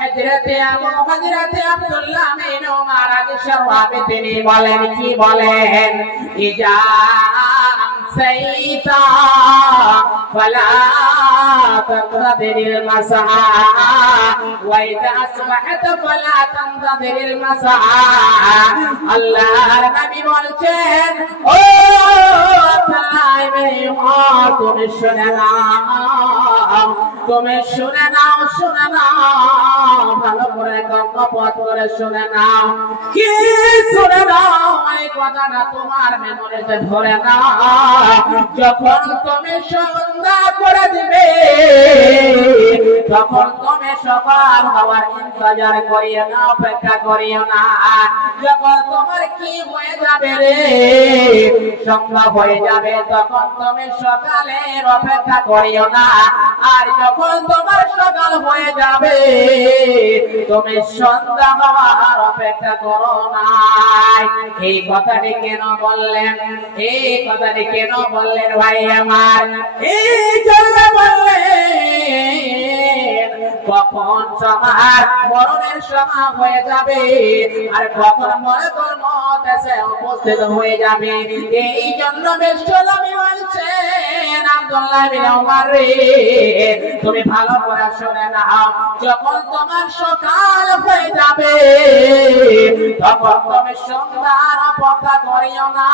হযরতে আব্দুল্লাহ বিন উমর আশ-শাওয়াবি তিনি বলেন কি বলেন ইজা আমসাইতা ফালা তানতাদিরিল মাসা ওয়া ইজা আসবাহতা ফালা তানতাদিরিল মাসা। আল্লাহর নবী বলছেন ও আব্দুল্লাহ ইবনে উমর তুমি শুনে নাও, তুমি শুনে নাও, শুনে নাও, ভালো করে কর্ণপাত করে শুনে নাও। কি শুনে নাও? এই কথাটা তোমার মেমোরিতে ধরে নাও। যখন তুমি সন্ধ্যা করে দিবে তখন তুমি সকাল হওয়ার ইন্তজার করিও না, অপেক্ষা করিও না। যখন তোমার কি হয়ে যাবে রে, সন্ধ্যা হয়ে যাবে, তখন তুমি সকালের অপেক্ষা করিও না। আর যখন তোমার সকাল হয়ে যাবে তুমি সন্ধ্যা হওয়ার অপেক্ষা করো না। এই কথাটি কেন বললেন? এই কথাটি কেন বললেন ভাই আমার? এই জন্য বললেন কখন সমাজ মরণের সময় হয়ে যাবে আর কখন মরণের মত এসে উপস্থিত হয়ে যাবে। এই জন্য বিশ্বনবী বলছেন আব্দুল্লাহ বিন উমর রে তুমি ভালো করে শুনে নাও। যখন তোমার সকাল হয়ে যাবে তখন তুমি সন্ধ্যার অপেক্ষা করিও না।